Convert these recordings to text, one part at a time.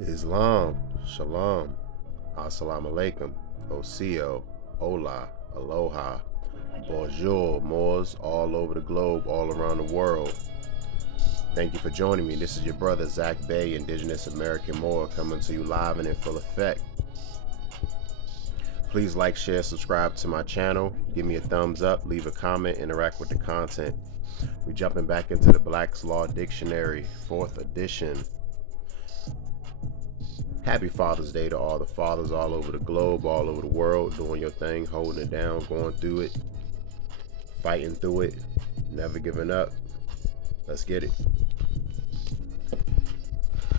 Islam, Shalom, Assalamu alaikum, Osio, Hola, Aloha, Bonjour, Moors all over the globe, all around the world. Thank you for joining me. This is your brother Tarik Bey, Indigenous American Moor, coming to you live and in full effect. Please like, share, subscribe to my channel. Give me a thumbs up, leave a comment, interact with the content. We're jumping back into the Black's Law Dictionary, 4th edition. Happy Father's Day to all the fathers all over the globe, all over the world, doing your thing, holding it down, going through it, fighting through it, never giving up. Let's get it.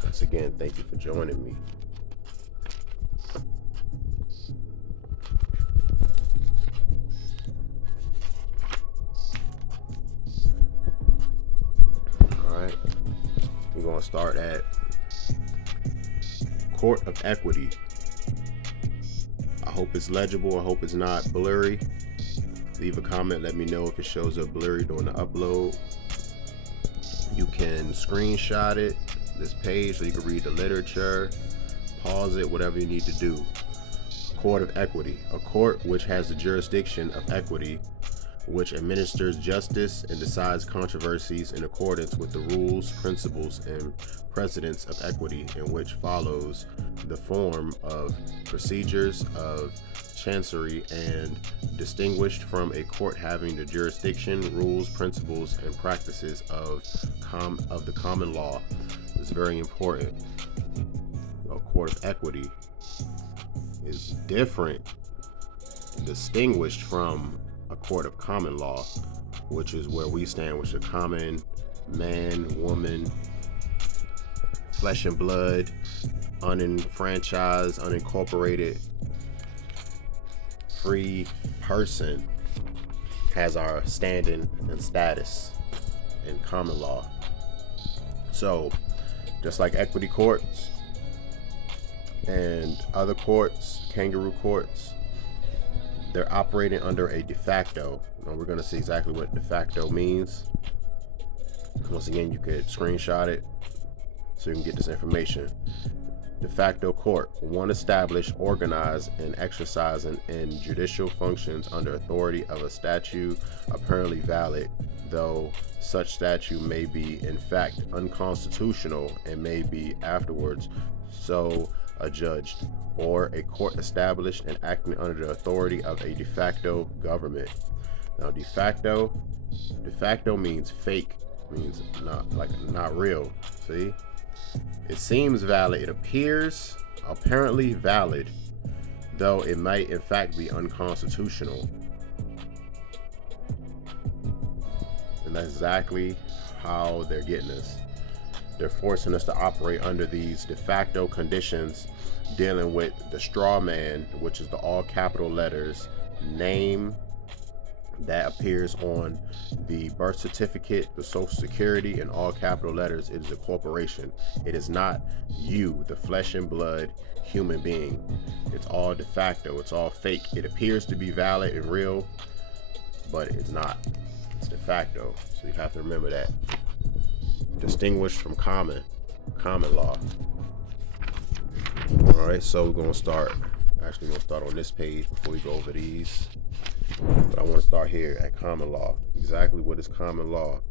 Once again, thank you for joining me. All right, we're going to start at Court of Equity. I hope it's legible. I hope it's not blurry. Leave a comment. Let me know if it shows up blurry during the upload. You can screenshot it, this page, so you can read the literature, pause it, whatever you need to do. Court of Equity. A court which has the jurisdiction of equity, which administers justice and decides controversies in accordance with the rules, principles, and precedents of equity, in which follows the form of procedures of chancery, and distinguished from a court having the jurisdiction, rules, principles, and practices of the common law. It's very important. A court of equity is different, distinguished from a court of common law, which is where we stand, which is a common man, woman, flesh and blood, unenfranchised, unincorporated, free person has our standing and status in common law. So just like equity courts and other courts, kangaroo courts, they're operating under a de facto. Now we're going to see exactly what de facto means. Once again, you could screenshot it so you can get this information. De facto court, one established, organized, and exercising in judicial functions under authority of a statute apparently valid, though such statute may be in fact unconstitutional and may be afterwards so adjudged, or a court established and acting under the authority of a de facto government. Now de facto means fake, means not real. See? It seems valid. It appears apparently valid, though it might in fact be unconstitutional. And that's exactly how they're getting us. They're forcing us to operate under these de facto conditions, dealing with the straw man, which is the all capital letters name that appears on the birth certificate, the social security, in all capital letters. It is a corporation. It is not you, the flesh and blood human being. It's all de facto. It's all fake. It appears to be valid and real, but it's not. It's de facto. So you have to remember that. Distinguished from common law. All right, so we're going to start. Actually, going to start on this page before we go over these. But I want to start here at common law. Exactly what is common law?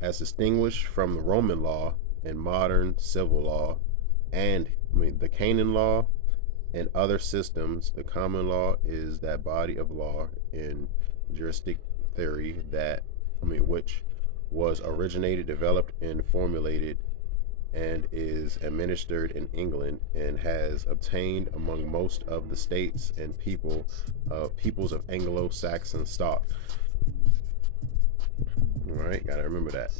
As distinguished from the Roman law and modern civil law, and the Canaan law and other systems, the common law is that body of law in juristic theory that, which was originated, developed, and formulated and is administered in England and has obtained among most of the states and peoples of Anglo-Saxon stock. All right, gotta remember that.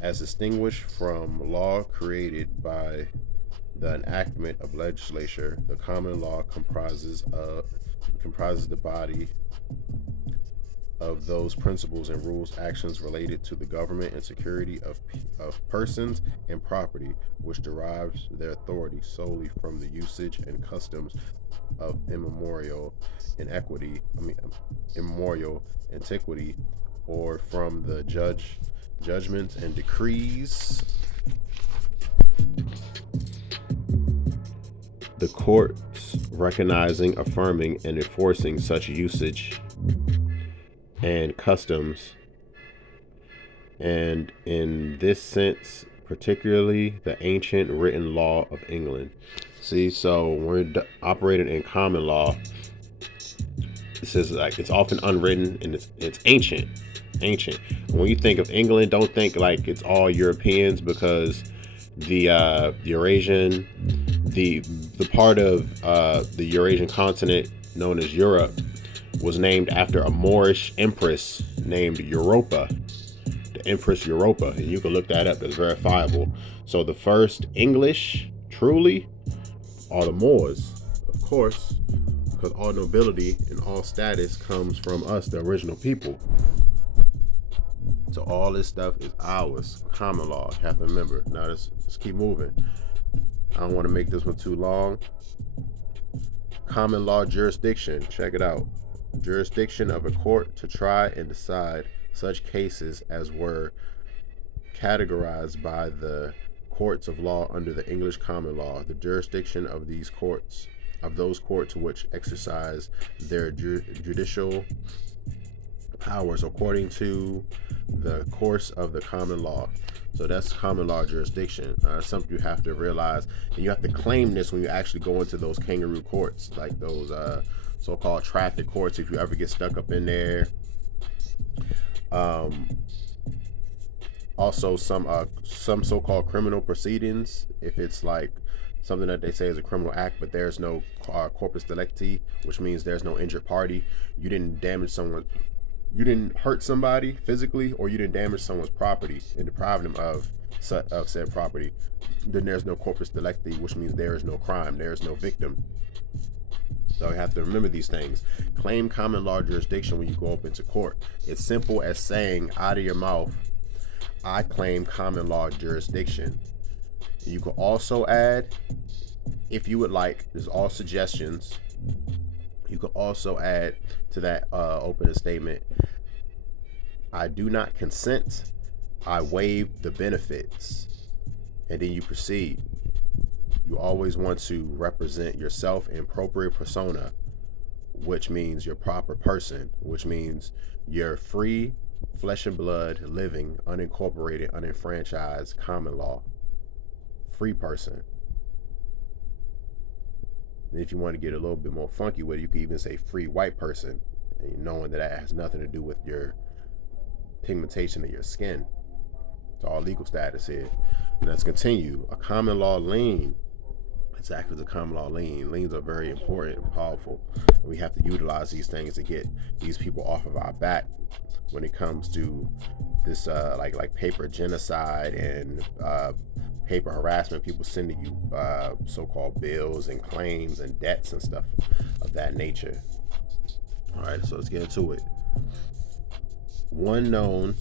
As distinguished from law created by the enactment of legislature, the common law comprises the body of those principles and rules, actions related to the government and security of persons and property, which derives their authority solely from the usage and customs of immemorial antiquity, or from the judgments and decrees the courts recognizing, affirming, and enforcing such usage and customs, and in this sense, particularly the ancient written law of England. See, so we're operating in common law. This is like, it's often unwritten and it's ancient. When you think of England, don't think like it's all Europeans, because the Eurasian, the part of the Eurasian continent known as Europe was named after a Moorish empress named Europa, the Empress Europa, and you can look that up. It's verifiable. So the first English truly are the Moors, of course, because all nobility and all status comes from us, the original people. So all this stuff is ours, common law. You have to remember. Now let's keep moving. I don't want to make this one too long. Common law jurisdiction. Check it out. Jurisdiction of a court to try and decide such cases as were categorized by the courts of law under the English common law. The jurisdiction of these courts, of those courts which exercise their judicial powers according to the course of the common law. So that's common law jurisdiction. Something you have to realize, and you have to claim this when you actually go into those kangaroo courts, like those so-called traffic courts. If you ever get stuck up in there, also some so-called criminal proceedings. If it's like something that they say is a criminal act, but there's no corpus delicti, which means there's no injured party. You didn't damage someone. You didn't hurt somebody physically, or you didn't damage someone's property and deprive them of said property. Then there's no corpus delicti, which means there is no crime. There is no victim. So you have to remember these things. Claim common law jurisdiction when you go up into court. It's simple as saying out of your mouth, I claim common law jurisdiction. You could also add, if you would like, there's all suggestions. You could also add to that opening statement, I do not consent, I waive the benefits. And then you proceed. You always want to represent yourself in propria persona, which means your proper person, which means you're free, flesh and blood, living, unincorporated, unenfranchised, common law, free person. And if you want to get a little bit more funky with it, you could even say free white person, and knowing that has nothing to do with your pigmentation of your skin. It's all legal status here. And let's continue. A common law lien. Exactly, the common law lien. Liens are very important and powerful. And we have to utilize these things to get these people off of our back when it comes to this like paper genocide and paper harassment. People sending you so-called bills and claims and debts and stuff of that nature. All right, so let's get into it. One known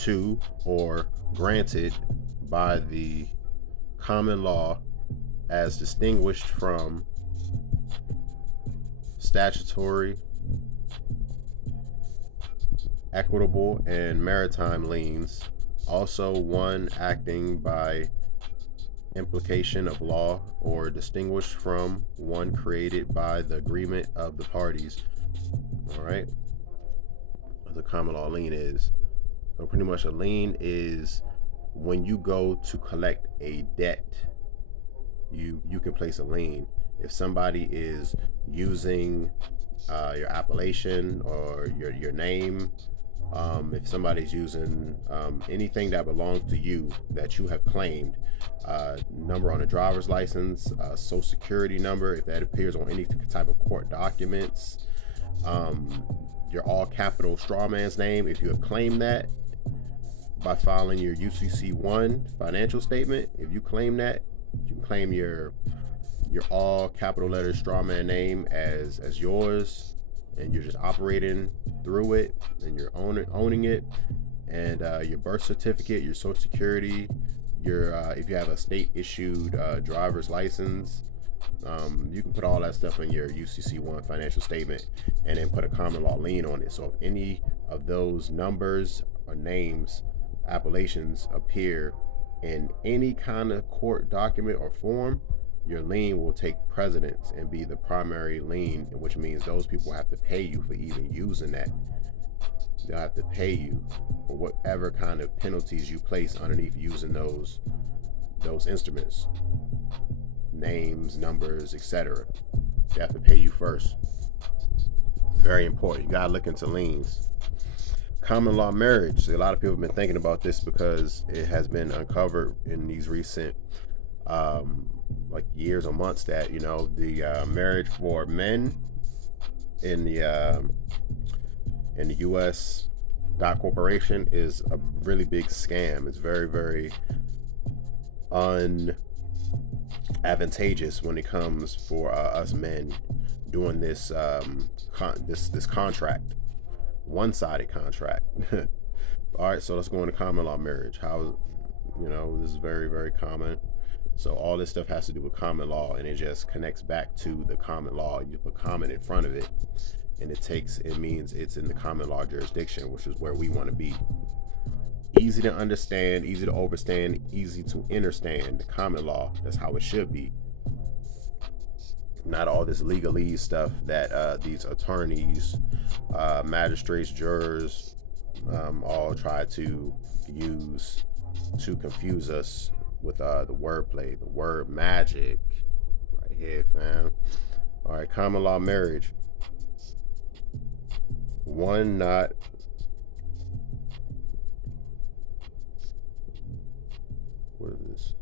to or granted by the common law as distinguished from statutory, equitable, and maritime liens. Also one acting by implication of law or distinguished from one created by the agreement of the parties. All right, the common law lien is. So pretty much a lien is when you go to collect a debt, you can place a lien. If somebody is using your appellation or your name, if somebody's using anything that belongs to you that you have claimed, number on a driver's license, social security number, if that appears on any type of court documents, your all capital straw man's name, if you have claimed that by filing your UCC1 financial statement, if you claim that, you can claim your all capital letters straw man name as yours, and you're just operating through it, and you're owning it, and your birth certificate, your social security, your if you have a state issued driver's license, you can put all that stuff in your UCC1 financial statement and then put a common law lien on it. So if any of those numbers or names, appellations appear in any kind of court document or form, your lien will take precedence and be the primary lien, which means those people have to pay you for even using that. They'll have to pay you for whatever kind of penalties you place underneath using those instruments, names, numbers, etc. They have to pay you first. Very important. You gotta look into liens. Common law marriage. A lot of people have been thinking about this because it has been uncovered in these recent like years or months that the marriage for men in the U.S. Corporation is a really big scam. It's very, very unadvantageous when it comes for us men doing this this contract, one-sided contract. All right, so let's go into common law marriage. How, this is very, very common. So all this stuff has to do with common law, and it just connects back to the common law. You put common in front of it, and it means it's in the common law jurisdiction, which is where we want to be. Easy to understand, easy to overstand, easy to understand. The common law, that's how it should be. Not all this legalese stuff that these attorneys, magistrates, jurors all try to use to confuse us with the wordplay, the word magic right here, fam. All right, common law marriage. One not what is this?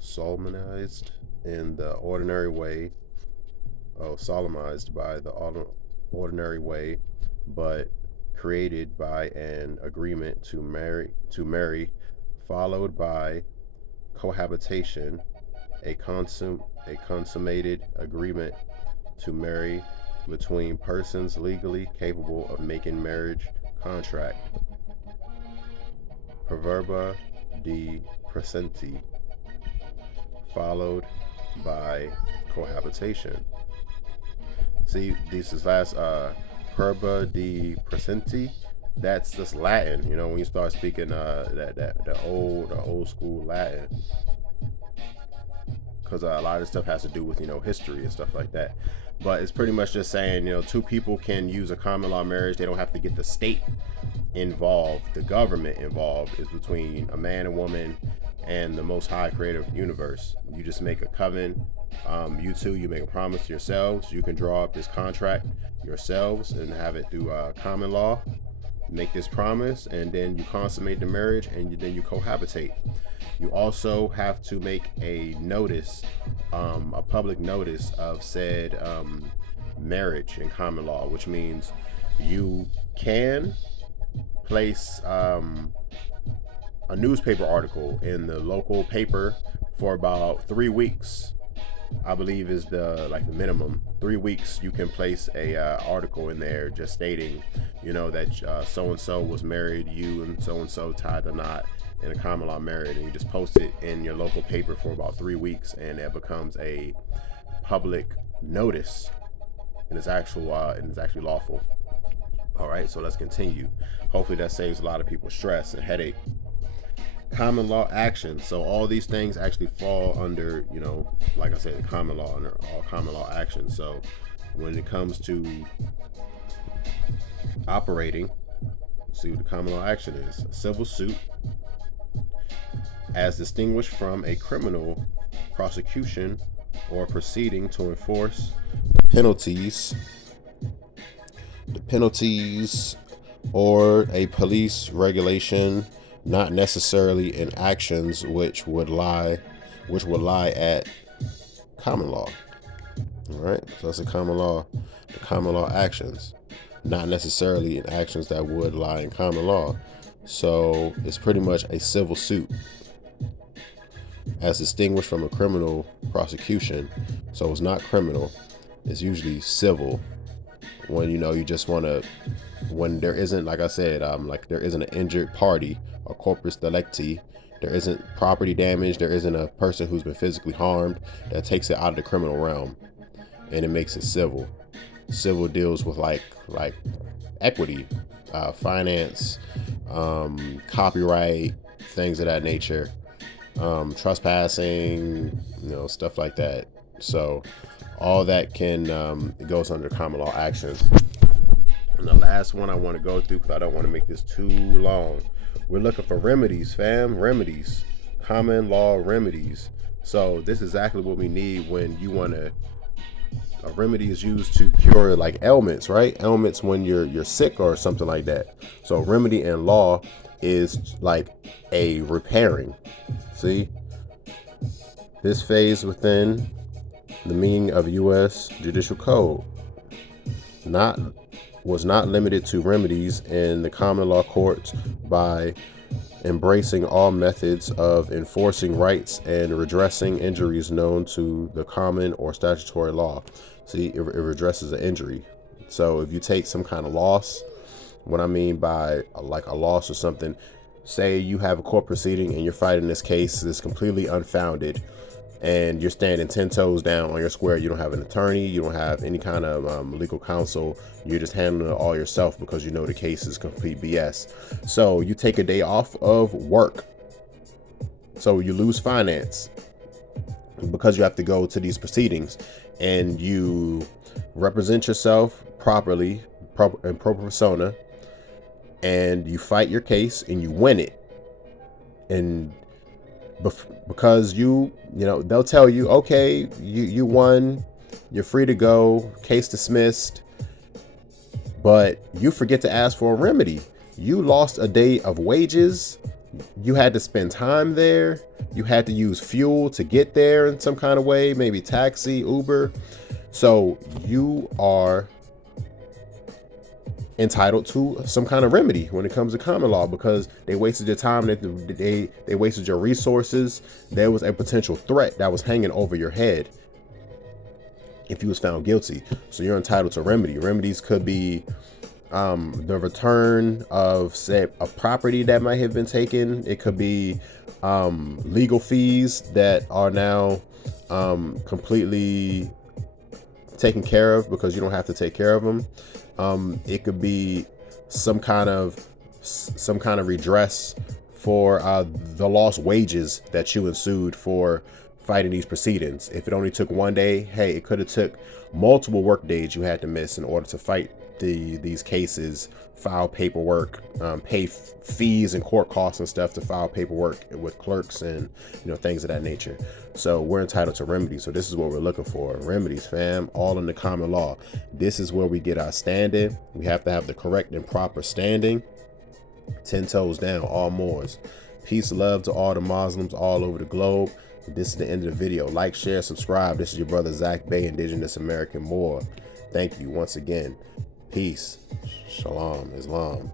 Solemnized in the ordinary way. Oh, solemnized by the ordinary way, but created by an agreement to marry, followed by cohabitation, a consummated agreement to marry between persons legally capable of making marriage contract. Proverba de presenti, followed by cohabitation. See, this is last Proverba de presenti. That's just Latin, when you start speaking the old school Latin, because a lot of this stuff has to do with history and stuff like that. But it's pretty much just saying two people can use a common law marriage. They don't have to get the state involved, the government involved. It's between a man and woman and the Most High Creator of the universe. You just make a covenant. You make a promise to yourselves. You can draw up this contract yourselves and have it through common law. Make this promise, and then you consummate the marriage, and then you cohabitate. You also have to make a notice, a public notice of said marriage in common law, which means you can place a newspaper article in the local paper for about 3 weeks. I believe is the minimum. 3 weeks you can place a article in there just stating, that so and so was married, you and so tied the knot in a common law marriage, and you just post it in your local paper for about 3 weeks, and it becomes a public notice, and it's actually lawful. All right, so let's continue. Hopefully that saves a lot of people stress and headache. Common law action. So all these things actually fall under, like I said, the common law, under all common law action. So when it comes to operating, see what the common law action is. A civil suit, as distinguished from a criminal prosecution or proceeding to enforce the penalties or a police regulation, not necessarily in actions which would lie at common law. All right, so that's the common law actions, not necessarily in actions that would lie in common law. So it's pretty much a civil suit, as distinguished from a criminal prosecution. So it's not criminal, it's usually civil. When you just want to, when there isn't, like I said, there isn't an injured party or corpus delicti, there isn't property damage, there isn't a person who's been physically harmed, that takes it out of the criminal realm, and it makes it civil. Civil deals with like equity, finance, copyright, things of that nature. trespassing, stuff like that. So all that can it goes under common law actions. And the last one I want to go through, because I don't want to make this too long, we're looking for remedies, fam. Remedies, common law remedies. So this is exactly what we need when you want to. A remedy is used to cure like ailments, right? Ailments when you're sick or something like that. So remedy in law is like a repairing. See, this phase within the meaning of U.S. Judicial Code was not limited to remedies in the common law courts by embracing all methods of enforcing rights and redressing injuries known to the common or statutory law. See, it redresses an injury. So if you take some kind of loss, what I mean by like a loss or something, say you have a court proceeding and you're fighting this case that's completely unfounded, and you're standing 10 toes down on your square. You don't have an attorney, you don't have any kind of legal counsel. You're just handling it all yourself because you know the case is complete BS. So you take a day off of work, so you lose finance because you have to go to these proceedings, and you represent yourself properly, in proper persona, and you fight your case and you win it. And because they'll tell you, okay, you won, you're free to go, case dismissed, but you forget to ask for a remedy. You lost a day of wages. You had to spend time there. You had to use fuel to get there in some kind of way, maybe taxi, Uber. So you are entitled to some kind of remedy when it comes to common law, because they wasted your time, they wasted your resources. There was a potential threat that was hanging over your head if you was found guilty. So you're entitled to remedy. Remedies could be the return of, say, a property that might have been taken. It could be legal fees that are now completely taken care of because you don't have to take care of them. It could be some kind of redress for the lost wages that you ensued for fighting these proceedings. If it only took one day, hey, it could have took multiple work days you had to miss in order to fight these cases, file paperwork, pay fees and court costs and stuff to file paperwork with clerks and things of that nature. So we're entitled to remedies. So this is what we're looking for. Remedies, fam, all in the common law. This is where we get our standing. We have to have the correct and proper standing. 10 toes down, all Moors. Peace, love to all the Muslims all over the globe. This is the end of the video. Like, share, subscribe. This is your brother Tarik Bey, Indigenous American Moor. Thank you once again. Peace. Shalom. Islam.